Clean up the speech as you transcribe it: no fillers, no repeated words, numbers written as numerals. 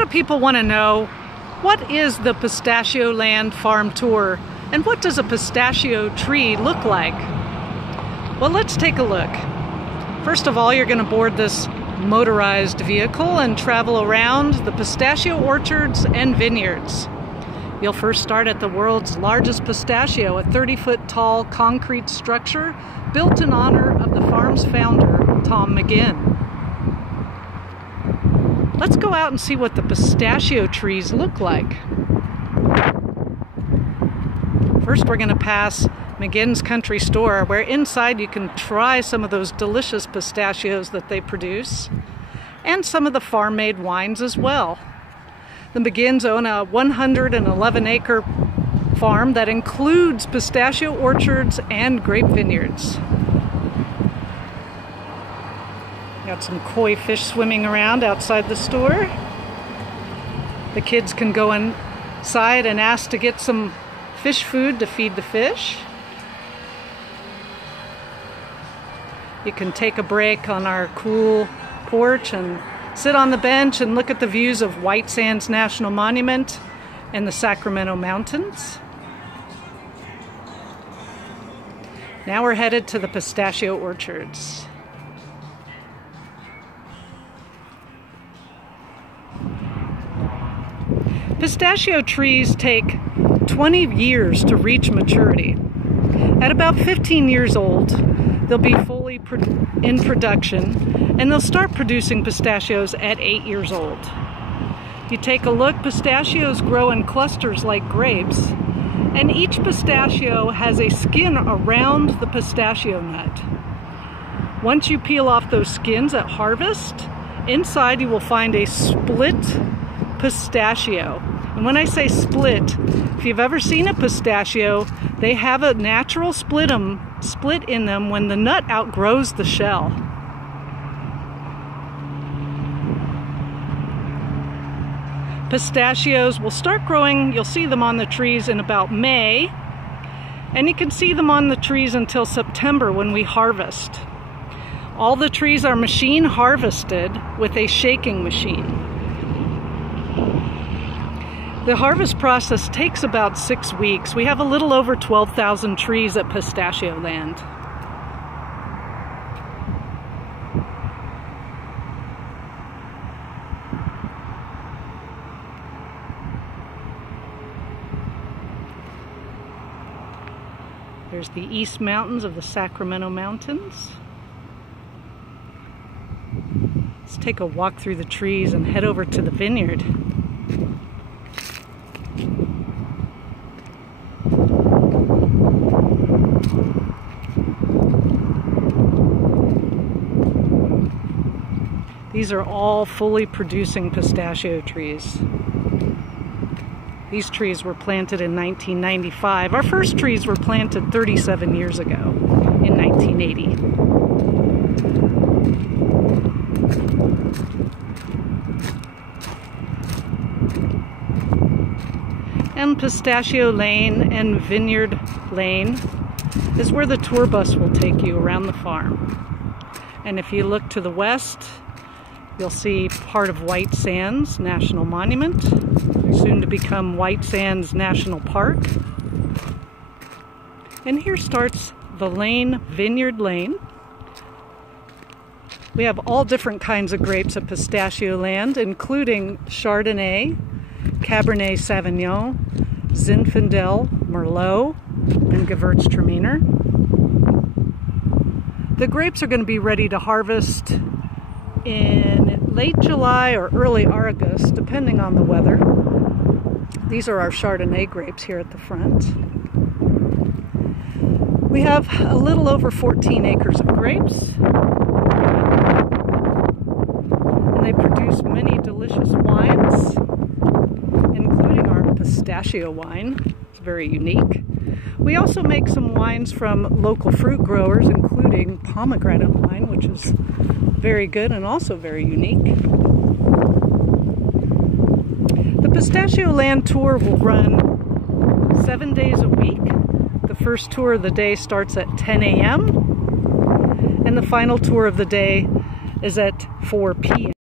lot of people want to know, what is the PistachioLand farm tour and what does a pistachio tree look like? Well, let's take a look. First of all, you're going to board this motorized vehicle and travel around the pistachio orchards and vineyards. You'll first start at the world's largest pistachio, a 30-foot tall concrete structure built in honor of the farm's founder, Tom McGinn. Let's go out and see what the pistachio trees look like. First, we're going to pass McGinn's Country Store, where inside you can try some of those delicious pistachios that they produce, and some of the farm-made wines as well. The McGinns own a 111-acre farm that includes pistachio orchards and grape vineyards. Got some koi fish swimming around outside the store. The kids can go inside and ask to get some fish food to feed the fish. You can take a break on our cool porch and sit on the bench and look at the views of White Sands National Monument and the Sacramento Mountains. Now we're headed to the pistachio orchards. Pistachio trees take 20 years to reach maturity. At about 15 years old, they'll be fully in production, and they'll start producing pistachios at 8 years old. You take a look, pistachios grow in clusters like grapes, and each pistachio has a skin around the pistachio nut. Once you peel off those skins at harvest, inside you will find a split pistachio. And when I say split, if you've ever seen a pistachio, they have a natural split in them when the nut outgrows the shell. Pistachios will start growing, you'll see them on the trees in about May, and you can see them on the trees until September when we harvest. All the trees are machine harvested with a shaking machine. The harvest process takes about 6 weeks. We have a little over 12,000 trees at PistachioLand. There's the East Mountains of the Sacramento Mountains. Let's take a walk through the trees and head over to the vineyard. These are all fully producing pistachio trees. These trees were planted in 1995. Our first trees were planted 37 years ago, in 1980. And Pistachio Lane and Vineyard Lane is where the tour bus will take you around the farm. And if you look to the west, you'll see part of White Sands National Monument, soon to become White Sands National Park. And here starts the lane, Vineyard Lane. We have all different kinds of grapes at PistachioLand, including Chardonnay, Cabernet Sauvignon, Zinfandel, Merlot, and Gewürztraminer. The grapes are going to be ready to harvest in late July or early August, depending on the weather. These are our Chardonnay grapes here at the front. We have a little over 14 acres of grapes, and they produce many delicious wines, including our pistachio wine. It's very unique. We also make some wines from local fruit growers, including pomegranate wine, which is very good and also very unique. The PistachioLand tour will run 7 days a week. The first tour of the day starts at 10 a.m. and the final tour of the day is at 4 p.m.